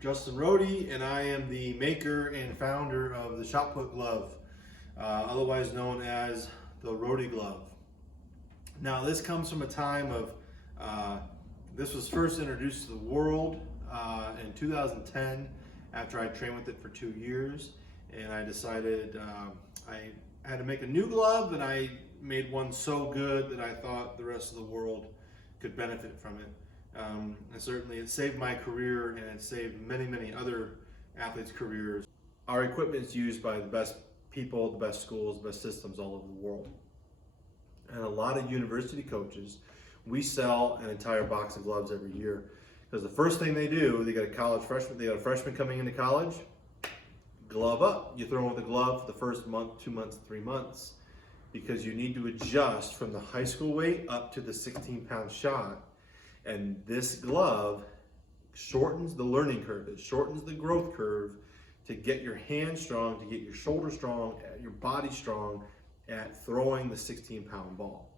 Justin Rodhe, and I am the maker and founder of the shot put glove, otherwise known as the Rodhe Glove. Now, this comes from a time of, this was first introduced to the world in 2010 after I trained with it for 2 years, and I decided I had to make a new glove, and I made one so good that I thought the rest of the world could benefit from it. And certainly it saved my career, and it saved many other athletes' careers. Our equipment is used by the best people, the best schools, the best systems all over the world. And a lot of university coaches, we sell an entire box of gloves every year. Because the first thing they do, they got a freshman coming into college, glove up. You throw in the glove for the first month, 2 months, 3 months, because you need to adjust from the high school weight up to the 16-pound shot. And this glove shortens the learning curve. It shortens the growth curve to get your hands strong, to get your shoulders strong, your body strong at throwing the 16-pound ball.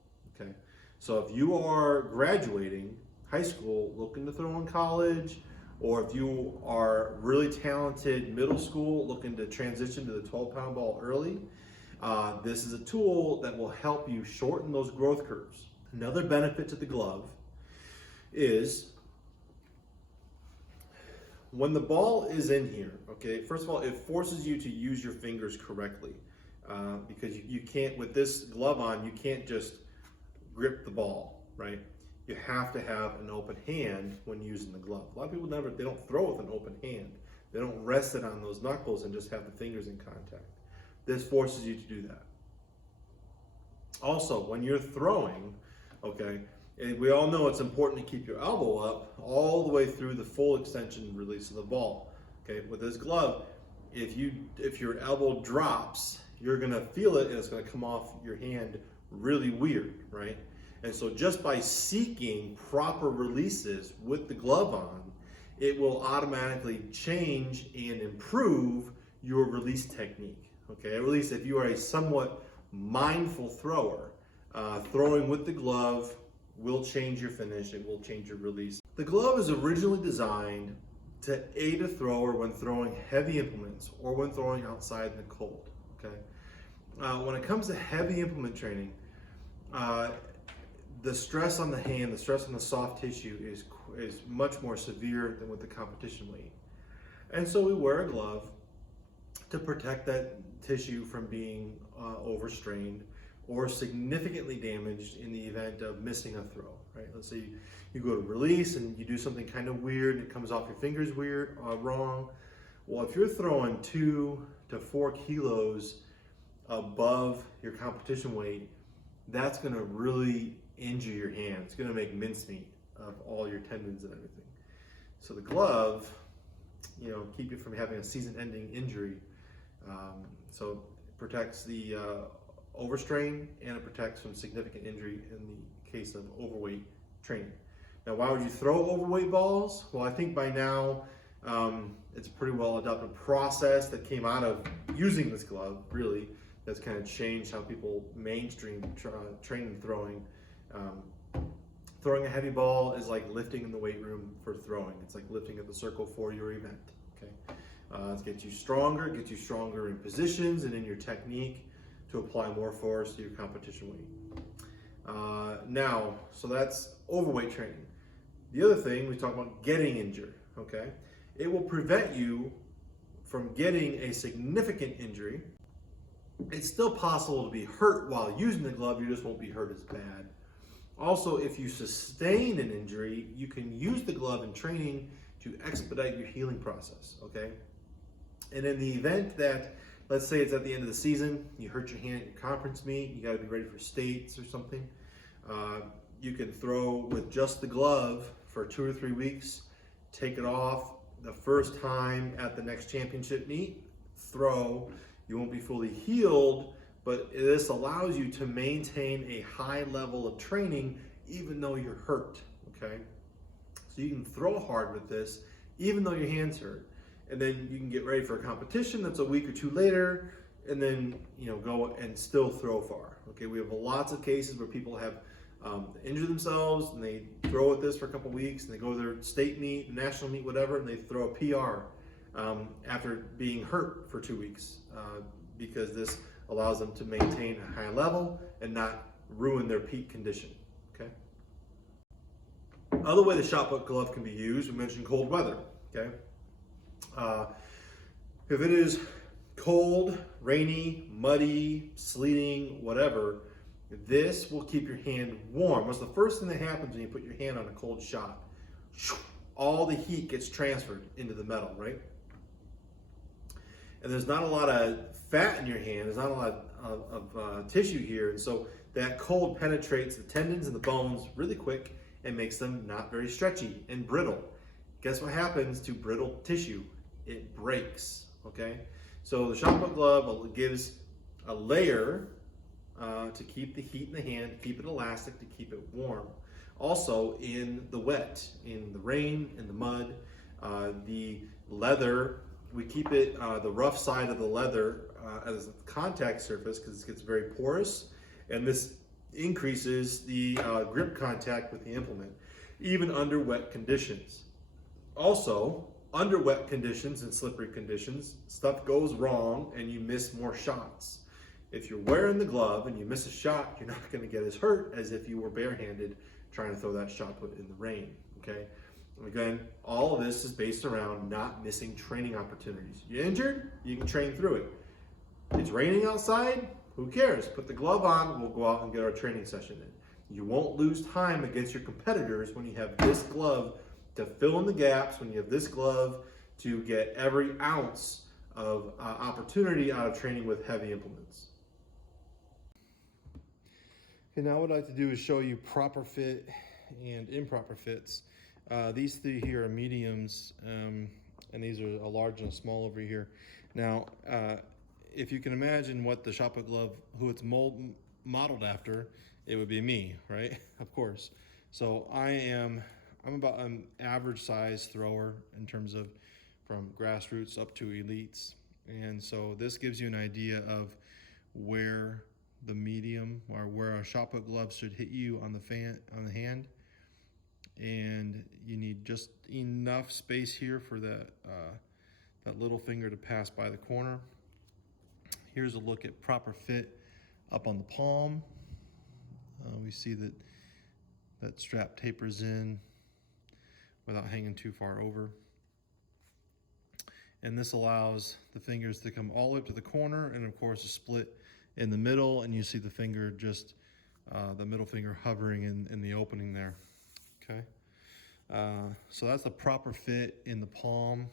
Okay, so if you are graduating high school, looking to throw in college, or if you are really talented middle school, looking to transition to the 12-pound ball early, this is a tool that will help you shorten those growth curves. Another benefit to the glove is when the ball is in here, okay, first of all, it forces you to use your fingers correctly, because you can't, with this glove on, you can't just grip the ball, right? You have to have an open hand when using the glove. A lot of people they don't throw with an open hand. They don't rest it on those knuckles and just have the fingers in contact. This forces you to do that. Also, when you're throwing, okay, and we all know it's important to keep your elbow up all the way through the full extension and release of the ball. Okay, with this glove, if your elbow drops, you're gonna feel it and it's gonna come off your hand really weird, right? And so just by seeking proper releases with the glove on, it will automatically change and improve your release technique. Okay, at least if you are a somewhat mindful thrower, throwing with the glove will change your finish, it will change your release. The glove is originally designed to aid a thrower when throwing heavy implements or when throwing outside in the cold, okay? When it comes to heavy implement training, the stress on the hand, the stress on the soft tissue is much more severe than with the competition weight. And so we wear a glove to protect that tissue from being overstrained or significantly damaged in the event of missing a throw, right? Let's say you go to release and you do something kind of weird and it comes off your fingers wrong. Well, if you're throwing 2 to 4 kilos above your competition weight, that's gonna really injure your hand. It's gonna make mincemeat of all your tendons and everything. So the glove, keep you from having a season-ending injury. So it protects the overstrain, and it protects from significant injury in the case of overweight training. Now, why would you throw overweight balls? Well, I think by now it's a pretty well adopted process that came out of using this glove, really, that's kind of changed how people mainstream training throwing. Throwing a heavy ball is like lifting in the weight room for throwing. It's like lifting at the circle for your event, okay? It gets you stronger in positions and in your technique to apply more force to your competition weight. So that's overweight training. The other thing, we talk about getting injured, okay? It will prevent you from getting a significant injury. It's still possible to be hurt while using the glove, you just won't be hurt as bad. Also, if you sustain an injury, you can use the glove in training to expedite your healing process, okay? And in the event that, let's say it's at the end of the season, you hurt your hand at your conference meet, you gotta be ready for states or something, you can throw with just the glove for 2 or 3 weeks, take it off the first time at the next championship meet, throw, you won't be fully healed, but this allows you to maintain a high level of training even though you're hurt, okay? So you can throw hard with this even though your hand's hurt. And then you can get ready for a competition that's a week or 2 later, and then go and still throw far. Okay, we have lots of cases where people have injure themselves and they throw at this for a couple weeks and they go to their state meet, national meet, whatever, and they throw a PR after being hurt for 2 weeks because this allows them to maintain a high level and not ruin their peak condition. Okay. Other way the shot put glove can be used, we mentioned cold weather. Okay. If it is cold, rainy, muddy, sleeting, whatever, this will keep your hand warm. What's the first thing that happens when you put your hand on a cold shot? All the heat gets transferred into the metal, right? And there's not a lot of fat in your hand. There's not a lot of tissue here. And so that cold penetrates the tendons and the bones really quick and makes them not very stretchy and brittle. Guess what happens to brittle tissue? It breaks, okay? So the shot put glove gives a layer to keep the heat in the hand, to keep it elastic, to keep it warm. Also in the wet, in the rain, in the mud, the leather, we keep it, the rough side of the leather as a contact surface because it gets very porous, and this increases the grip contact with the implement, even under wet conditions. Also, under wet conditions and slippery conditions, stuff goes wrong and you miss more shots. If you're wearing the glove and you miss a shot, you're not going to get as hurt as if you were barehanded trying to throw that shot put in the rain, okay? And again, all of this is based around not missing training opportunities. You injured? You can train through it. It's raining outside? Who cares? Put the glove on, we'll go out and get our training session in. You won't lose time against your competitors when you have this glove to fill in the gaps, when you have this glove to get every ounce of opportunity out of training with heavy implements. Okay, now what I'd like to do is show you proper fit and improper fits. These three here are mediums, and these are a large and a small over here. Now, if you can imagine what the shot put glove, who it's modeled after, it would be me, right? Of course. So I'm about an average size thrower in terms of from grassroots up to elites. And so this gives you an idea of where the medium or where a shot put glove should hit you on the hand. And you need just enough space here for that little finger to pass by the corner. Here's a look at proper fit up on the palm. We see that strap tapers in without hanging too far over. And this allows the fingers to come all the way up to the corner, and of course a split in the middle, and you see the finger just, the middle finger hovering in the opening there, okay? So that's the proper fit in the palm.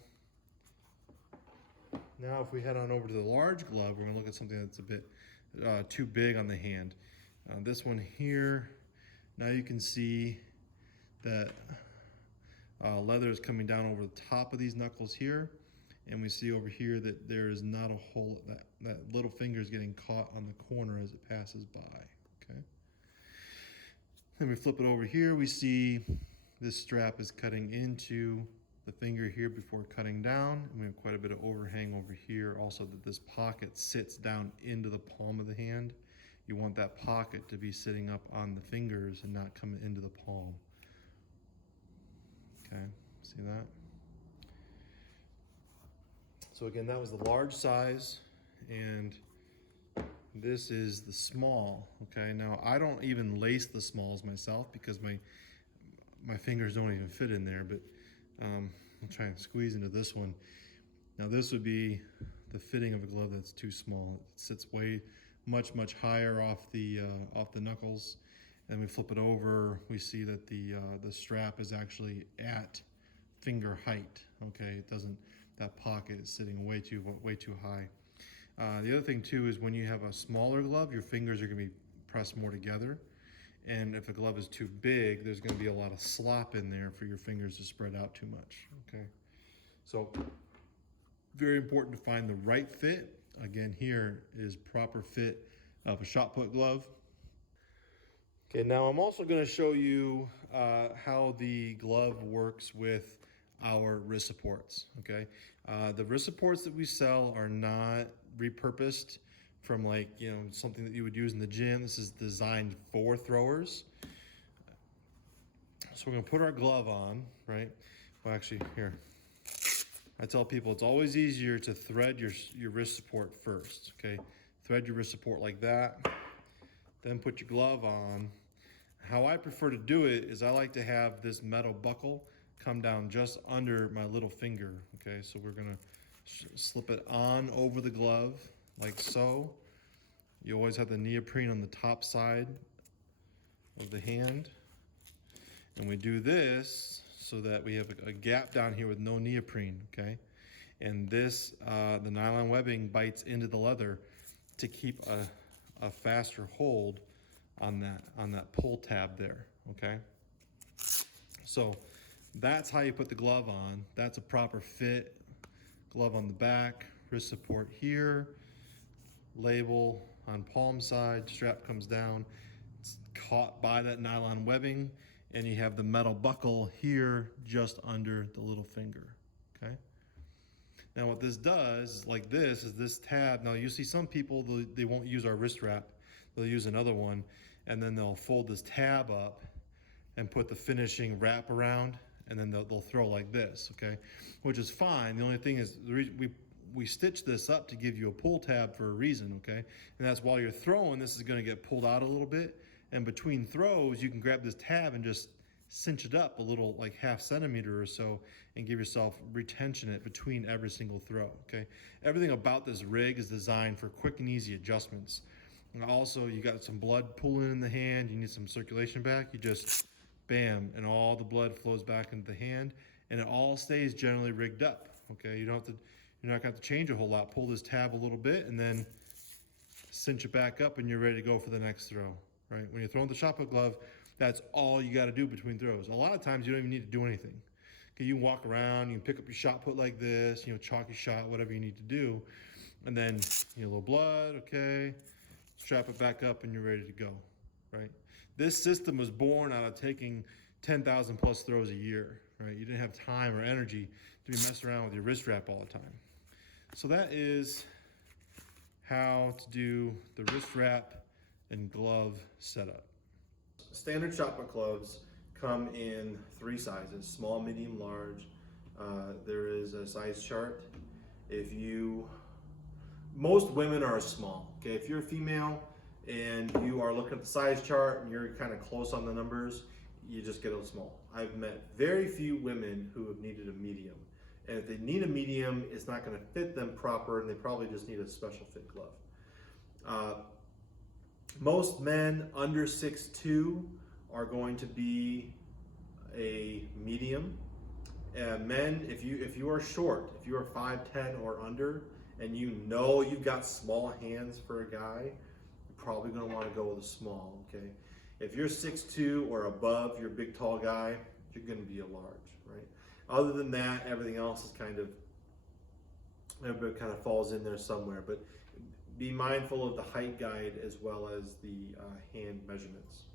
Now if we head on over to the large glove, we're gonna look at something that's a bit too big on the hand. This one here, now you can see that leather is coming down over the top of these knuckles here, and we see over here that there is not a hole, that little finger is getting caught on the corner as it passes by, okay? Then we flip it over here, we see this strap is cutting into the finger here before cutting down, and we have quite a bit of overhang over here. Also that this pocket sits down into the palm of the hand. You want that pocket to be sitting up on the fingers and not coming into the palm. Okay, see that? So again, that was the large size, and this is the small, okay? Now, I don't even lace the smalls myself because my fingers don't even fit in there, but I'll try and squeeze into this one. Now, this would be the fitting of a glove that's too small. It sits way much higher off the knuckles. And we flip it over, we see that the strap is actually at finger height. Okay, it doesn't. That pocket is sitting way too high. The other thing too is when you have a smaller glove, your fingers are going to be pressed more together, and if a glove is too big, there's going to be a lot of slop in there for your fingers to spread out too much. Okay, so very important to find the right fit. Again, here is proper fit of a shot put glove. Okay, now I'm also going to show you how the glove works with our wrist supports, okay? The wrist supports that we sell are not repurposed from, like, you know, something that you would use in the gym. This is designed for throwers. So we're gonna put our glove on, right? Well, actually, here. I tell people it's always easier to thread your wrist support first, okay? Thread your wrist support like that, then put your glove on. How I prefer to do it is I like to have this metal buckle come down just under my little finger, okay? So we're gonna slip it on over the glove, like so. You always have the neoprene on the top side of the hand. And we do this so that we have a gap down here with no neoprene, okay? And this, the nylon webbing bites into the leather to keep a faster hold on that pull tab there, okay? So that's how you put the glove on. That's a proper fit. Glove on the back, wrist support here, label on palm side, strap comes down. It's caught by that nylon webbing, and you have the metal buckle here just under the little finger, okay? Now what this does, like this, is this tab. Now you see some people, they won't use our wrist wrap. They'll use another one, and then they'll fold this tab up and put the finishing wrap around, and then they'll throw like this, okay? Which is fine. The only thing is, we stitch this up to give you a pull tab for a reason, okay? And that's while you're throwing, this is gonna get pulled out a little bit, and between throws, you can grab this tab and just cinch it up a little, like ½ centimeter or so, and give yourself retention it between every single throw, okay? Everything about this rig is designed for quick and easy adjustments. And also, you got some blood pooling in the hand, you need some circulation back, you just, bam, and all the blood flows back into the hand, and it all stays generally rigged up, okay? You're not gonna have to change a whole lot. Pull this tab a little bit, and then cinch it back up, and you're ready to go for the next throw, right? When you're throwing the shot put glove, that's all you gotta do between throws. A lot of times you don't even need to do anything. Okay, you can walk around, you can pick up your shot put like this, chalky shot, whatever you need to do. And then, a little blood, okay. Strap it back up and you're ready to go, right? This system was born out of taking 10,000 plus throws a year, right? You didn't have time or energy to be messing around with your wrist wrap all the time. So that is how to do the wrist wrap and glove setup. Standard shot put gloves come in 3 sizes: small, medium, large. There is a size chart. Most women are small. Okay, if you're a female and you are looking at the size chart and you're kind of close on the numbers, you just get a small. I've met very few women who have needed a medium. And if they need a medium, it's not going to fit them proper, and they probably just need a special fit glove. Most men under 6'2" are going to be a medium. Men, if you are short, if you are 5'10" or under, and you've got small hands for a guy, you're probably going to want to go with a small, okay? If you're 6'2" or above, you're a big tall guy, you're going to be a large, right? Other than that, everything else is everybody kind of falls in there somewhere, but be mindful of the height guide as well as the hand measurements.